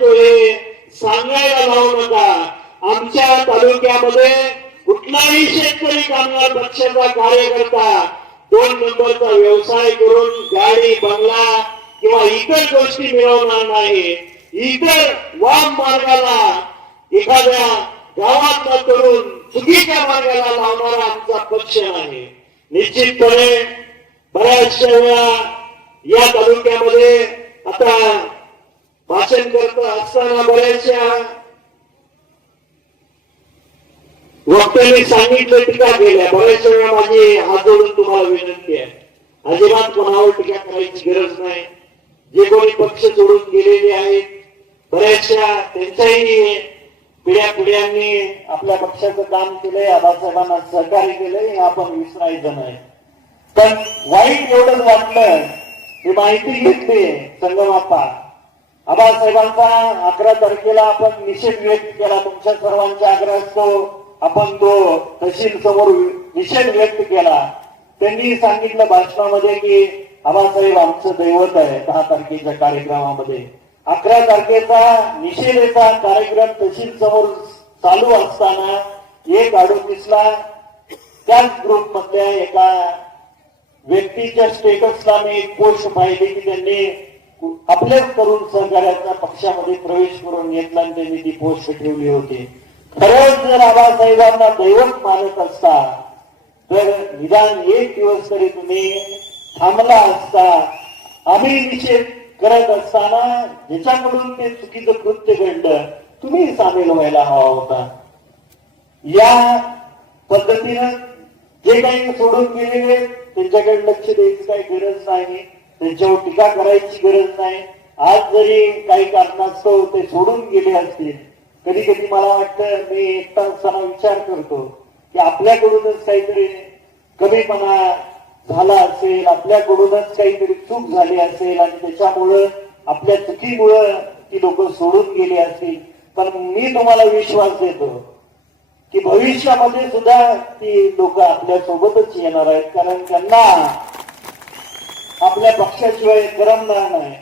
असतो हे सांगायला लावू नका. आमच्या तालुक्यामध्ये कुठलाही शेतकरी कामगार पक्षाचा कार्यकर्ता दोन नंबरचा व्यवसाय करून गाडी बंगला किंवा इतर गोष्टी मिळवणार नाही. इतर वाम मार्गाला एखाद्या गावातला तरुण चुकीच्या मार्गाला लावणारा आमचा पक्ष नाही. निश्चितपणे बऱ्याचशा वेळा या तालुक्यामध्ये आता भाषण करत असताना बऱ्याचशा वक्त्यांनी सांगितलं टीका केल्या. बऱ्याचशा वेळा माझी हात जोडून तुम्हाला विनंती आहे. अजिबात कोणावर टीका करायची गरज नाही. जे कोणी पक्ष सोडून गेलेले आहेत बऱ्याचशा त्यांच्याही पिढ्या पिढ्यांनी आपल्या पक्षाचं काम केलंय आबासाहेबांना सहकार्य केलंय आपण विसरायचं नाही पण वाईट एवढंच वाटलं हे माहिती घेतली संगमाप्पा. आबासाहेबांचा अकरा तारखेला आपण निषेध व्यक्त केला तुमच्या सर्वांच्या आग्रह असतो आपण तो तहसील समोर निषेध व्यक्त केला. त्यांनी सांगितलं भाषणामध्ये की आबासाहेब आमचं दैवत आहे दहा तारखेच्या कार्यक्रमामध्ये. अकरा तारखेचा निषेधेचा कार्यक्रम तहसील समोर चालू असताना एक अडोतीसला त्याच ग्रुप मधल्या एका व्यक्तीच्या स्टेटसला मी एक पोस्ट पाहिली की त्यांनी आपल्याच तरुण सहकार्याचा पक्षामध्ये प्रवेश करून घेतला आणि त्यांनी ती पोस्ट ठेवली होती. खरंच जर आबासाहेबांना दैवत मानत असता तर निदान एक दिवस तरी तुम्ही थांबला असता. आम्ही निषेध करत असताना ज्याच्याकडून ते चुकीचं कृत्य घडलं तुम्ही सामील व्हायला हवा होता. या पद्धतीनं जे काही सोडून गेलेले त्यांच्याकडे लक्ष द्यायची काही गरज नाही. त्यांच्यावर टीका करायची गरज नाही. आज जरी काही कारणास्तव ते सोडून गेले असतील कधी कधी मला वाटतं मी एकटा असताना विचार करतो की आपल्याकडूनच काहीतरी कमीपणा झाला असेल आपल्याकडूनच काहीतरी चूक झाली असेल आणि त्याच्यामुळं आपल्या चुकीमुळं ती लोक सोडून गेली असतील. पण मी तुम्हाला विश्वास देतो की भविष्यामध्ये सुद्धा ती लोक आपल्या सोबतच येणार आहेत. कारण त्यांना आपल्या पक्षाशिवाय करमणार नाही.